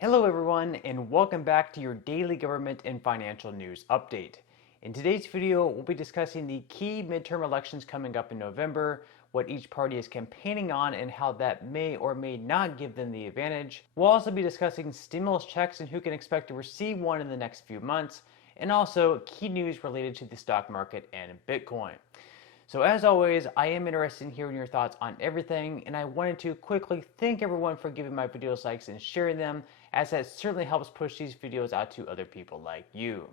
Hello everyone, and welcome back to your daily government and financial news update. In today's video, we'll be discussing the key midterm elections coming up in November, what each party is campaigning on and how that may or may not give them the advantage. We'll also be discussing stimulus checks and who can expect to receive one in the next few months, and also key news related to the stock market and Bitcoin. So as always, I am interested in hearing your thoughts on everything, and I wanted to quickly thank everyone for giving my videos likes and sharing them, as that certainly helps push these videos out to other people like you.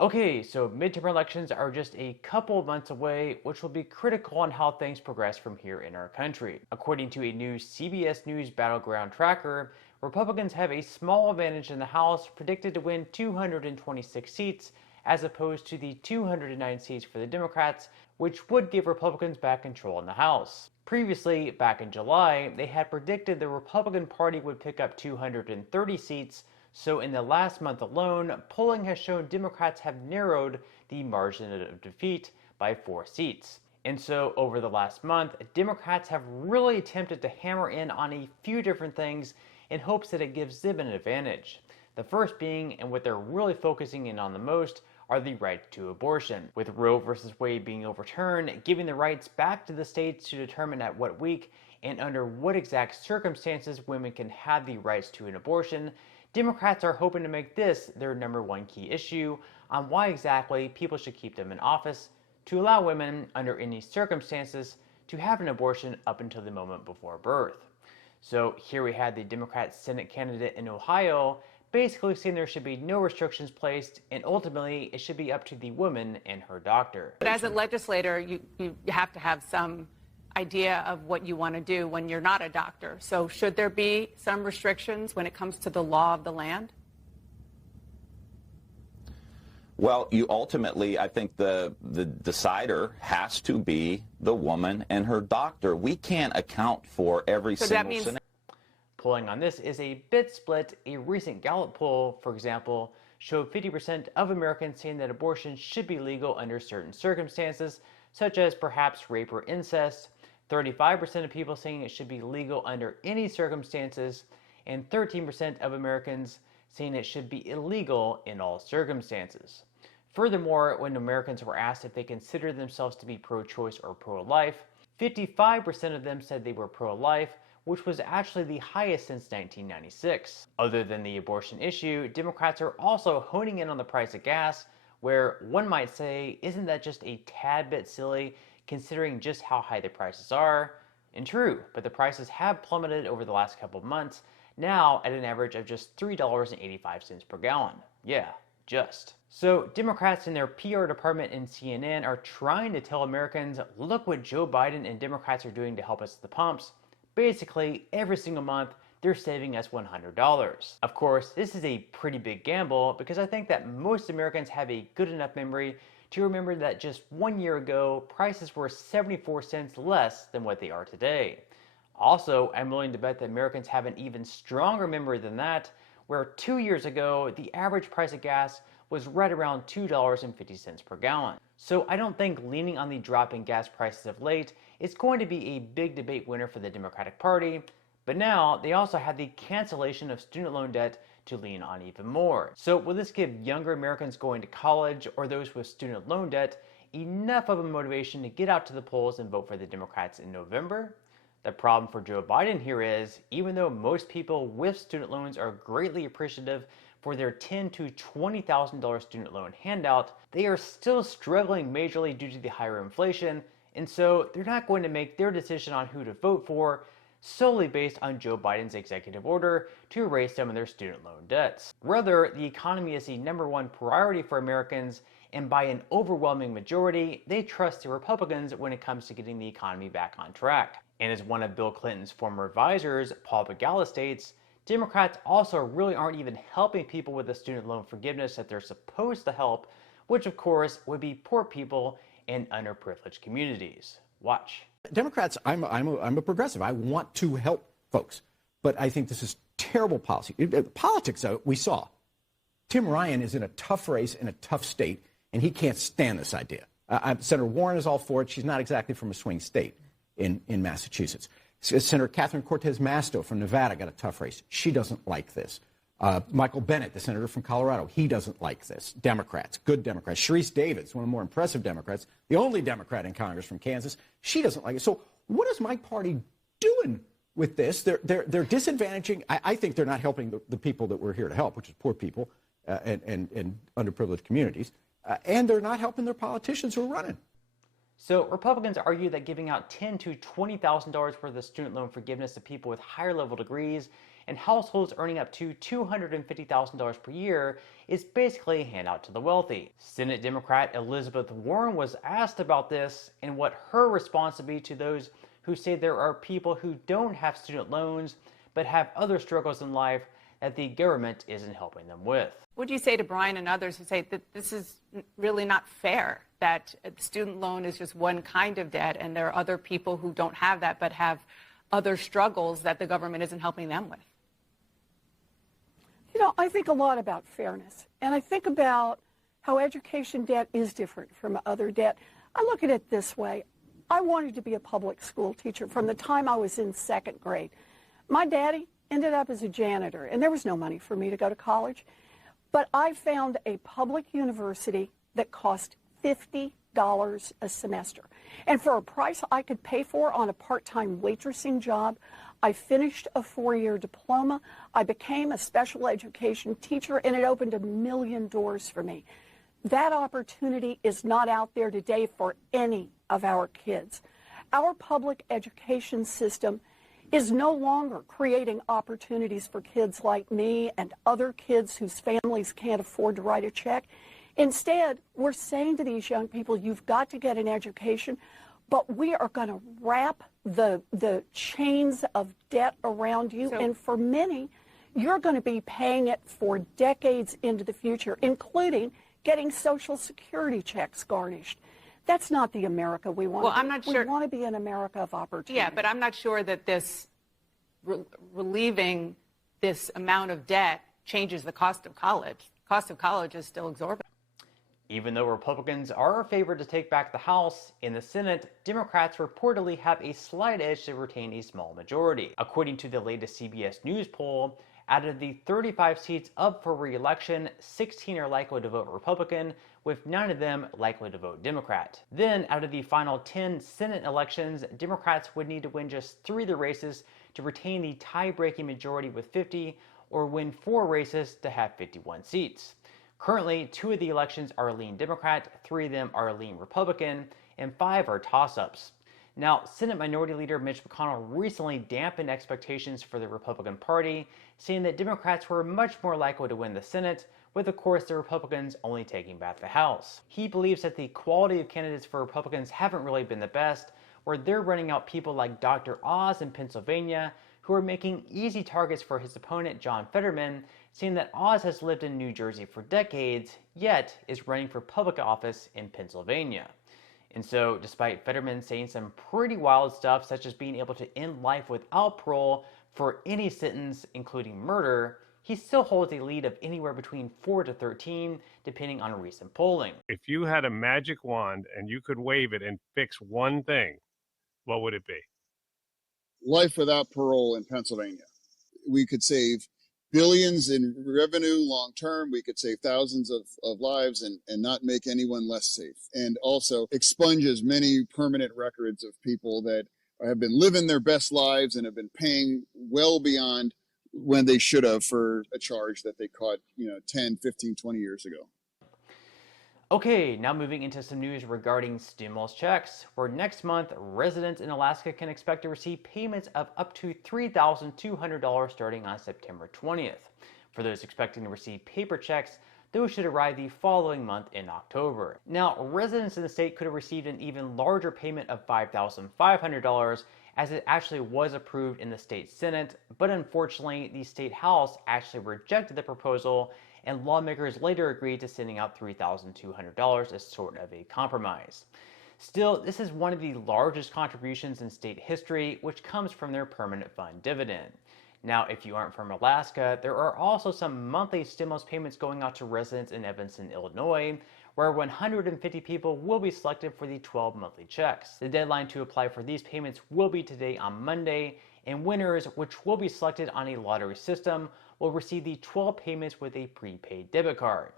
Okay, so midterm elections are just a couple of months away, which will be critical on how things progress from here in our country. According to a new CBS News Battleground tracker, Republicans have a small advantage in the House, predicted to win 226 seats, as opposed to the 209 seats for the Democrats, which would give Republicans back control in the House. Previously, back in July, they had predicted the Republican Party would pick up 230 seats, so in the last month alone, polling has shown Democrats have narrowed the margin of defeat by 4 seats. And so over the last month, Democrats have really attempted to hammer in on a few different things in hopes that it gives them an advantage. The first being, and what they're really focusing in on the most, are the right to abortion, with Roe versus Wade being overturned, giving the rights back to the states to determine at what week and under what exact circumstances women can have the rights to an abortion. Democrats are hoping to make this their #1 key issue on why exactly people should keep them in office, to allow women, under any circumstances, to have an abortion up until the moment before birth. So here we had the Democrat Senate candidate in Ohio basically saying there should be no restrictions placed, and ultimately it should be up to the woman and her doctor. But as a legislator, you have to have some idea of what you want to do when you're not a doctor. So should there be some restrictions when it comes to the law of the land? Well, you ultimately, I think the decider has to be the woman and her doctor. We can't account for every single scenario. Polling on this is a bit split. A recent Gallup poll, for example, showed 50% of Americans saying that abortion should be legal under certain circumstances, such as perhaps rape or incest, 35% of people saying it should be legal under any circumstances, and 13% of Americans saying it should be illegal in all circumstances. Furthermore, when Americans were asked if they considered themselves to be pro-choice or pro-life, 55% of them said they were pro-life, which was actually the highest since 1996. Other than the abortion issue, Democrats are also honing in on the price of gas, where one might say, isn't that just a tad bit silly considering just how high the prices are? And true, but the prices have plummeted over the last couple of months, now at an average of just $3.85 per gallon. Yeah, just. So Democrats in their PR department in CNN are trying to tell Americans, look what Joe Biden and Democrats are doing to help us at the pumps. Basically, every single month, they're saving us $100. Of course, this is a pretty big gamble because I think that most Americans have a good enough memory to remember that just 1 year ago, prices were 74 cents less than what they are today. Also, I'm willing to bet that Americans have an even stronger memory than that, where 2 years ago, the average price of gas was right around $2.50 per gallon. So I don't think leaning on the drop in gas prices of late is going to be a big debate winner for the Democratic Party, but now they also have the cancellation of student loan debt to lean on even more. So will this give younger Americans going to college or those with student loan debt enough of a motivation to get out to the polls and vote for the Democrats in November? The problem for Joe Biden here is, even though most people with student loans are greatly appreciative for their $10,000 to $20,000 student loan handout, they are still struggling majorly due to the higher inflation, and so they're not going to make their decision on who to vote for solely based on Joe Biden's executive order to erase some of their student loan debts. Rather, the economy is the #1 priority for Americans, and by an overwhelming majority, they trust the Republicans when it comes to getting the economy back on track. And as one of Bill Clinton's former advisors, Paul Begala, states, Democrats also really aren't even helping people with the student loan forgiveness that they're supposed to help, which of course would be poor people and underprivileged communities. Watch. Democrats, I'm a progressive. I want to help folks, but I think this is terrible policy. Politics, we saw. Tim Ryan is in a tough race in a tough state, and he can't stand this idea. Senator Warren is all for it. She's not exactly from a swing state in Massachusetts. Senator Catherine Cortez Masto from Nevada got a tough race. She doesn't like this. Michael Bennet, the senator from Colorado, he doesn't like this. Democrats, good Democrats. Sharice Davids, one of the more impressive Democrats, the only Democrat in Congress from Kansas, she doesn't like it. So what is my party doing with this? They're disadvantaging. I think they're not helping the people that we're here to help, which is poor people and underprivileged communities. And they're not helping their politicians who are running. So Republicans argue that giving out $10,000 to $20,000 worth of student loan forgiveness to people with higher level degrees and households earning up to $250,000 per year is basically a handout to the wealthy. Senate Democrat Elizabeth Warren was asked about this and what her response would be to those who say there are people who don't have student loans but have other struggles in life that the government isn't helping them with. What do you say to Brian and others who say that this is really not fair, that a student loan is just one kind of debt and there are other people who don't have that but have other struggles that the government isn't helping them with? You know, I think a lot about fairness, and I think about how education debt is different from other debt. I look at it this way. I wanted to be a public school teacher from the time I was in second grade. My daddy ended up as a janitor, and there was no money for me to go to college. But I found a public university that cost $50 a semester. And for a price I could pay for on a part-time waitressing job, I finished a 4-year diploma. I became a special education teacher, and it opened 1 million doors for me. That opportunity is not out there today for any of our kids. Our public education system is no longer creating opportunities for kids like me and other kids whose families can't afford to write a check. Instead, we're saying to these young people, you've got to get an education, but we are going to wrap the chains of debt around you. And for many, you're going to be paying it for decades into the future, including getting Social Security checks garnished. That's not the America we want. Well, I'm not sure. We want to be an America of opportunity. Yeah, but I'm not sure that this relieving this amount of debt changes the cost of college. Cost of college is still exorbitant. Even though Republicans are favored to take back the House, in the Senate, Democrats reportedly have a slight edge to retain a small majority. According to the latest CBS News poll, out of the 35 seats up for re-election, 16 are likely to vote Republican, with 9 of them likely to vote Democrat. Then, out of the final 10 Senate elections, Democrats would need to win just 3 of the races to retain the tie-breaking majority with 50, or win 4 races to have 51 seats. Currently, 2 of the elections are lean Democrat, 3 of them are lean Republican, and 5 are toss-ups. Now, Senate Minority Leader Mitch McConnell recently dampened expectations for the Republican Party, saying that Democrats were much more likely to win the Senate, with of course the Republicans only taking back the House. He believes that the quality of candidates for Republicans haven't really been the best, where they're running out people like Dr. Oz in Pennsylvania, who are making easy targets for his opponent John Fetterman, saying that Oz has lived in New Jersey for decades, yet is running for public office in Pennsylvania. And so, despite Fetterman saying some pretty wild stuff, such as being able to end life without parole for any sentence, including murder, he still holds a lead of anywhere between 4 to 13, depending on recent polling. If you had a magic wand and you could wave it and fix one thing, what would it be? Life without parole in Pennsylvania. We could save billions in revenue long term. We could save thousands of lives and not make anyone less safe. And also expunge as many permanent records of people that have been living their best lives and have been paying well beyond when they should have for a charge that they caught, 10, 15, 20 years ago. Okay, now moving into some news regarding stimulus checks, where next month residents in Alaska can expect to receive payments of up to $3,200 starting on September 20th. For those expecting to receive paper checks, those should arrive the following month in October. Now, residents in the state could have received an even larger payment of $5,500 as it actually was approved in the state Senate, but unfortunately, the state House actually rejected the proposal, and lawmakers later agreed to sending out $3,200 as sort of a compromise. Still, this is one of the largest contributions in state history, which comes from their permanent fund dividend. Now, if you aren't from Alaska, there are also some monthly stimulus payments going out to residents in Evanston, Illinois, where 150 people will be selected for the 12 monthly checks. The deadline to apply for these payments will be today on Monday, and winners, which will be selected on a lottery system, will receive the 12 payments with a prepaid debit card.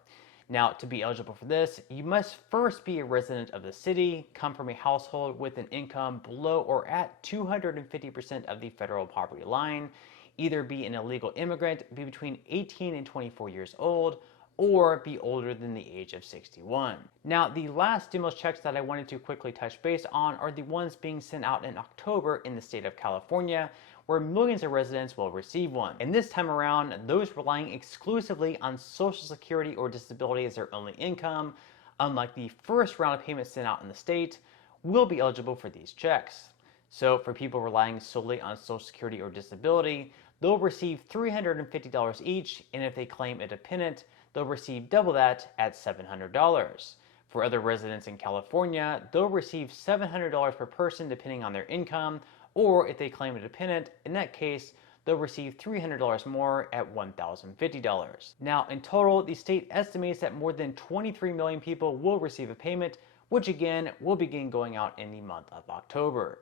Now, to be eligible for this, you must first be a resident of the city, come from a household with an income below or at 250% of the federal poverty line, either be an illegal immigrant, be between 18 and 24 years old, or be older than the age of 61. Now, the last stimulus checks that I wanted to quickly touch base on are the ones being sent out in October in the state of California, where millions of residents will receive one. And this time around, those relying exclusively on Social Security or disability as their only income, unlike the first round of payments sent out in the state, will be eligible for these checks. So for people relying solely on Social Security or disability, they'll receive $350 each, and if they claim a dependent, they'll receive double that at $700. For other residents in California, they'll receive $700 per person depending on their income, or if they claim a dependent, in that case, they'll receive $300 more at $1,050. Now, in total, the state estimates that more than 23 million people will receive a payment, which again will begin going out in the month of October.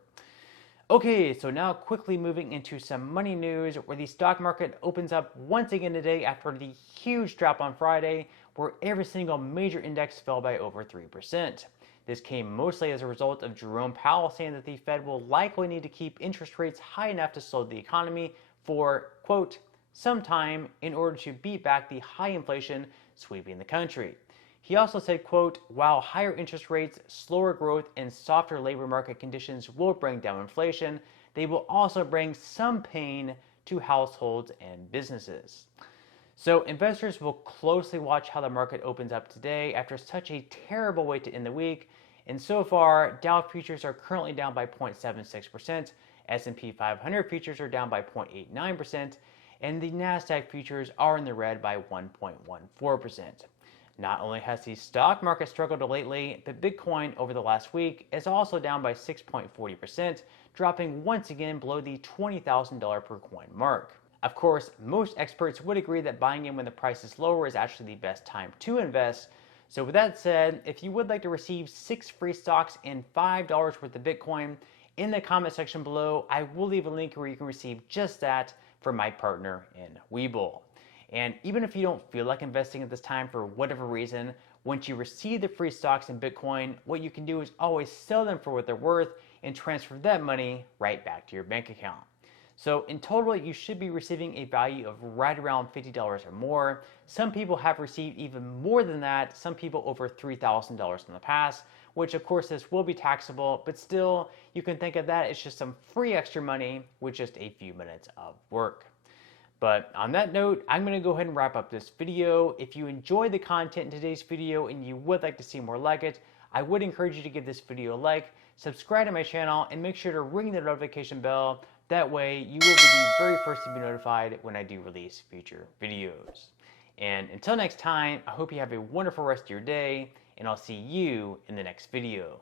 Okay, so now quickly moving into some money news, where the stock market opens up once again today after the huge drop on Friday, where every single major index fell by over 3%. This came mostly as a result of Jerome Powell saying that the Fed will likely need to keep interest rates high enough to slow the economy for, quote, some time in order to beat back the high inflation sweeping the country. He also said, quote, while higher interest rates, slower growth, and softer labor market conditions will bring down inflation, they will also bring some pain to households and businesses. So investors will closely watch how the market opens up today after such a terrible way to end the week. And so far, Dow futures are currently down by 0.76%, S&P 500 futures are down by 0.89%, and the Nasdaq futures are in the red by 1.14%. Not only has the stock market struggled lately, but Bitcoin over the last week is also down by 6.40%, dropping once again below the $20,000 per coin mark. Of course, most experts would agree that buying in when the price is lower is actually the best time to invest. So with that said, if you would like to receive 6 free stocks and $5 worth of Bitcoin, in the comment section below, I will leave a link where you can receive just that from my partner in Webull. And even if you don't feel like investing at this time for whatever reason, once you receive the free stocks in Bitcoin, what you can do is always sell them for what they're worth and transfer that money right back to your bank account. So in total, you should be receiving a value of right around $50 or more. Some people have received even more than that, some people over $3,000 in the past, which of course this will be taxable, but still, you can think of that as just some free extra money with just a few minutes of work. But on that note, I'm going to go ahead and wrap up this video. If you enjoyed the content in today's video and you would like to see more like it, I would encourage you to give this video a like, subscribe to my channel, and make sure to ring the notification bell. That way, you will be the very first to be notified when I do release future videos. And until next time, I hope you have a wonderful rest of your day, and I'll see you in the next video.